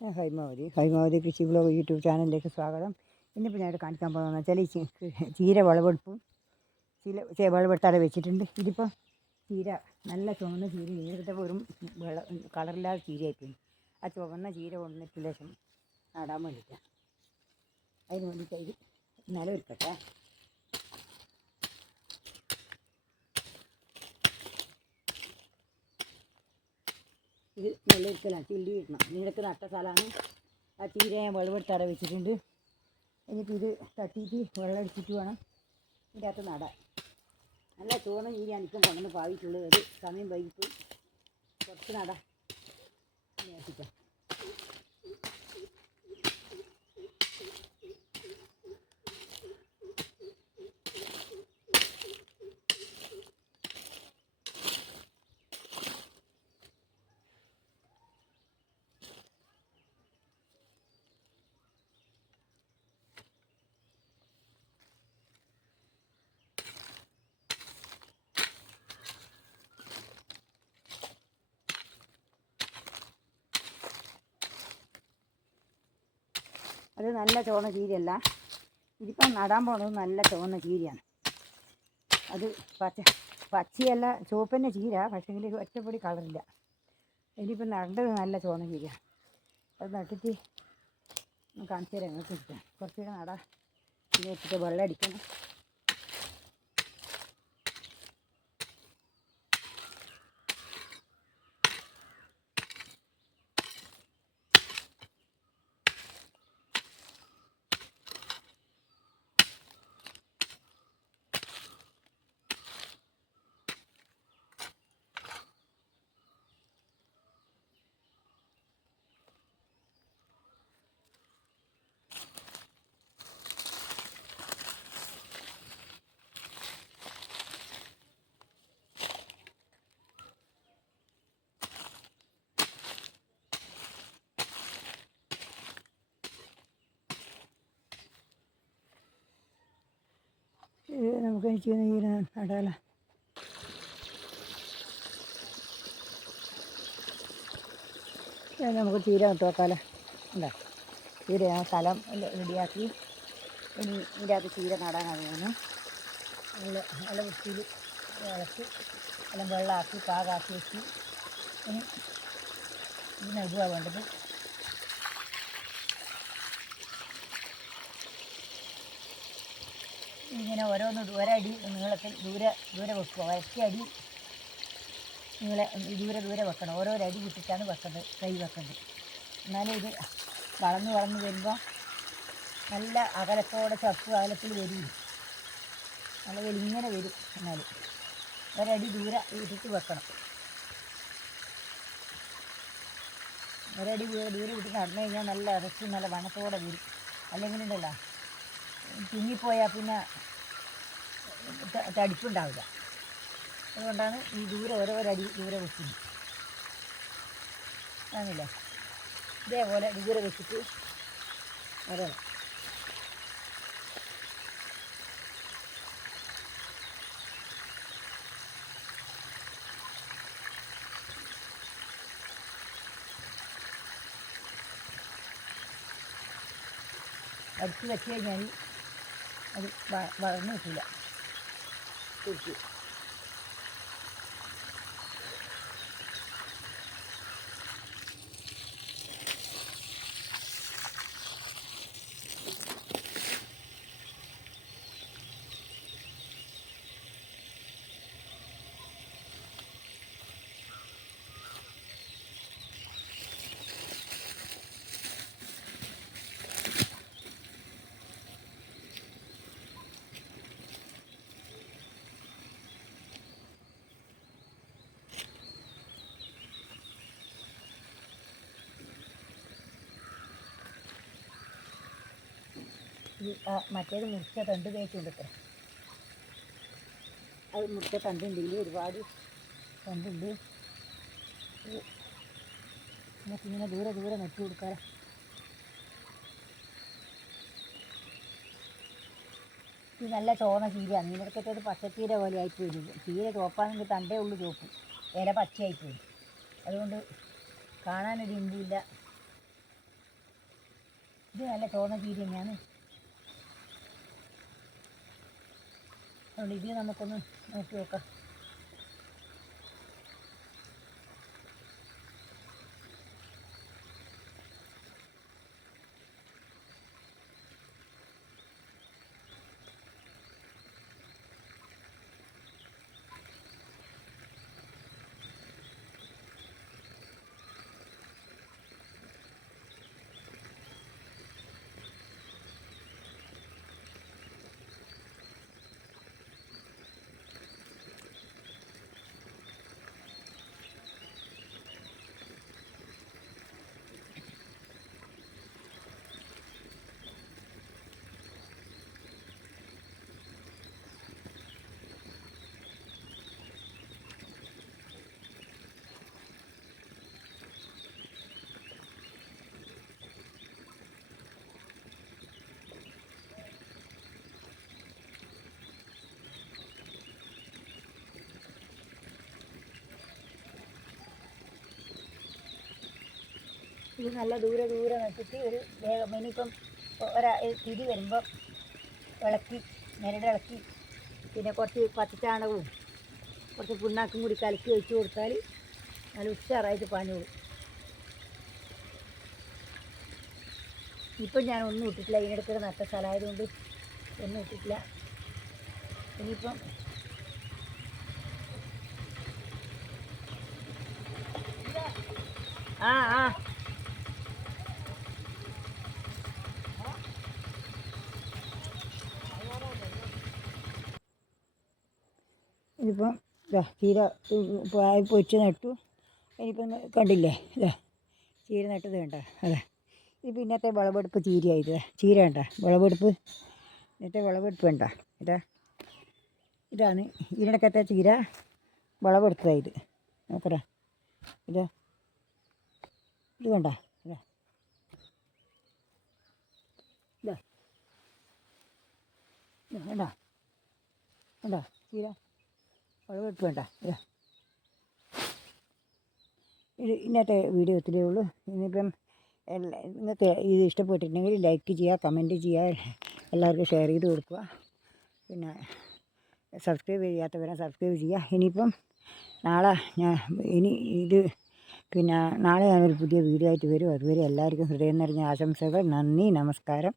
ഹൈമാവതി. ഹൈമാവതി കൃഷി blog YouTube ചാനലിലേക്ക് സ്വാഗതം. ഇന്നിപ്പോൾ ഞാൻ കാണിക്കാൻ പോകുന്നത് വെച്ചാൽ ഈ ചീര വിളവെടുപ്പും ചീര വിളവെടുത്താടെ വെച്ചിട്ടുണ്ട്. ഇതിപ്പോൾ ചീര നല്ല ചുവന്ന ചീര നേരത്തെ വെറും വെള്ള കളറില്ലാതെ ചീരയായിപ്പോയി. ആ ചുവന്ന ചീര കൊണ്ടിട്ട് ലേശം നടാൻ വേണ്ടിയിട്ടാണ് അതിന് വേണ്ടിയിട്ട് ഇത് നിലവിൽക്കട്ടെ ഇത് നല്ല ഇരിക്കലാണ് ചില്ലി ഇടണം. നീളക്ക് നട്ട സ്ഥലമാണ്. ആ ചീര ഞാൻ വെള്ളമെടുത്ത് അട വെച്ചിട്ടുണ്ട്. എന്നിട്ട് ഇത് തട്ടിയിട്ട് വെള്ളം അടിച്ചിട്ട് വേണം ഇതിന്റെ അകത്ത് നടാൻ. നല്ല ചുവന്ന ചീര എനിക്കും കൊണ്ടുവന്ന് പാവിട്ടുള്ളത് ഒരു സമയം വൈകിട്ട് കുറച്ച് നടാം. നേർത്തിക്കാം അത് നല്ല ചുവന്ന ചീരയല്ല. ഇതിപ്പം നടാൻ പോണത് നല്ല ചുവന്ന ചീരയാണ്. അത് പച്ച പച്ചയല്ല ചുവപ്പന്നെ ചീര പക്ഷേങ്കിൽ ഒറ്റപ്പൊടി കളറില്ല. ഇനിയിപ്പം നടേണ്ടത് നല്ല ചുവന്ന ചീര അത് നട്ടിട്ട് കാണിച്ചു തരാം നിങ്ങൾക്ക് കുറച്ചുകൂടെ നടാ. പിന്നെ വെച്ചിട്ട് വെള്ളം അടിക്കണം ഇത് നമുക്ക് എനിക്ക് ഇങ്ങനെ നടാലോ. നമുക്ക് ചീര നട്ട് വെക്കാലോ. അല്ലേ ആ സ്ഥലം റെഡിയാക്കി. ഇനി ഇതിന്റെ അകത്ത് ചീര നടാനാണ് ഞാൻ നല്ല നല്ല വൃത്തിയിൽ ഇളക്കി എല്ലാം വെള്ളമാക്കി പാകാക്കി വെച്ച് ഇനി ഇത് വേണ്ടത്. ഇങ്ങനെ ഓരോന്ന് ഒരടി നീളത്തിൽ ദൂരെ ദൂരെ വെക്കുക. ഒറ്റയടി നീളെ ദൂരെ ദൂരെ വെക്കണം. ഓരോരടി അടി വിട്ടിട്ടാണ് വെക്കേണ്ടത് കൈ വെക്കേണ്ടത്. എന്നാലും ഇത് വളർന്ന് വളർന്ന് വരുമ്പോൾ നല്ല അകലത്തോടെ ചപ്പ് അകലത്തിൽ വരും. നല്ല വലിങ്ങനെ വരും എന്നാലും. ഒരടി ദൂരെ ഇട്ടിട്ട് വെക്കണം. ഒരടി ദൂരെ വിട്ട് നടന്നു കഴിഞ്ഞാൽ നല്ല ഇറച്ചി നല്ല വണത്തോടെ വരും. അല്ലെങ്കിൽ ഉണ്ടല്ലോ തിങ്ങിപ്പോയാൽ പിന്നെ തടിപ്പുണ്ടാവില്ല. അതുകൊണ്ടാണ് ഈ ദൂരെ ഓരോരടി ദൂരെ വെക്കുന്നത്. ആണല്ലേ? ഇതേപോലെ ദൂരെ വെച്ചിട്ട് ഓരോ അടുത്ത് വെച്ച് കഴിഞ്ഞാൽ അത് വ- വളർന്ന് ഈ ആ മറ്റേത് മുറിച്ച തണ്ട് തേച്ചുകൊണ്ടിട്ട്. അത് മുറിച്ച തണ്ടുണ്ട് ഇതിൽ ഒരുപാട്. തണ്ടുണ്ട്. ഇത് നമുക്ക് ഇങ്ങനെ ദൂരെ ദൂരെ നട്ടു കൊടുക്കാറ. ഇത് നല്ല ചോന്ന ചീരയാണ് നിനക്കത്തേത് പച്ചച്ചീര പോലെ ആയിപ്പോയി. ചീര ചോപ്പാണെങ്കിൽ തണ്ടേ ഉള്ളു ചോപ്പ്. ഇല പച്ചയായിപ്പോയി. അതുകൊണ്ട് കാണാനൊരു ഇമ്പില്ല ഇത് നല്ല ചോന്ന ചീര അതുകൊണ്ട് ഇത് നമുക്കൊന്ന് നോക്കി നോക്കാം ഇത് നല്ല ദൂരെ ദൂരെ നട്ടിട്ട് ഒരു വേഗം ഇനിയിപ്പം ഒരാ തിരി വരുമ്പം ഇളക്കി നിരടിളക്കി പിന്നെ കുറച്ച് പച്ചച്ചാണകവും കുറച്ച് പുണ്ണാക്കും കൂടി കലക്കി ഒഴിച്ച് കൊടുത്താൽ നല്ല ഉഷാറായിട്ട് പണിയോളൂ ഇപ്പം ഞാൻ ഒന്നും ഇട്ടിട്ടില്ല. ഇതിനിടയ്ക്ക് നട്ട സ്ഥലമായതുകൊണ്ട് ഒന്നും ഇട്ടിട്ടില്ല. ഇനിയിപ്പം ആ ആ. ഇതിപ്പം ഇതാ ചീര പൊരിച്ച് നട്ടു. ഇനിയിപ്പം കണ്ടില്ലേ? ഇതാ ചീര നട്ടത് വേണ്ട അതെ. ഇത് ഇന്നത്തെ വിളവെടുപ്പ് ചീരയായത് ചീര വേണ്ട വിളവെടുപ്പ്. ഇന്നത്തെ വിളവെടുപ്പ് വേണ്ട ഇതാ. ഇതാണ് ഇതിനിടക്കത്തെ ചീര വിളവെടുത്തതായത് നോക്കടാ. ഇതാ. ഇത് വേണ്ട ഇതാ. ഇതാ. വേണ്ട കണ്ട? ചീര. വിളവെടുപ്പ് വേണ്ട ഇതാ ഇന്നത്തെ വീഡിയോ ഇത്രയേ ഉള്ളൂ. ഇനിയിപ്പം ഇന്നത്തെ ഇത് ഇഷ്ടപ്പെട്ടിട്ടുണ്ടെങ്കിൽ ലൈക്ക് ചെയ്യുക കമന്റ് ചെയ്യുക എല്ലാവർക്കും ഷെയർ ചെയ്ത് കൊടുക്കുക. പിന്നെ സബ്സ്ക്രൈബ് ചെയ്യാത്തവരെ സബ്സ്ക്രൈബ് ചെയ്യുക. ഇനിയിപ്പം നാളെ ഞാൻ ഇനി ഇത് പിന്നെ നാളെ ഞാനൊരു പുതിയ വീഡിയോ ആയിട്ട് വരും. അതുവരെ എല്ലാവർക്കും ഹൃദയം നിറഞ്ഞ ആശംസകൾ. നന്ദി നമസ്കാരം.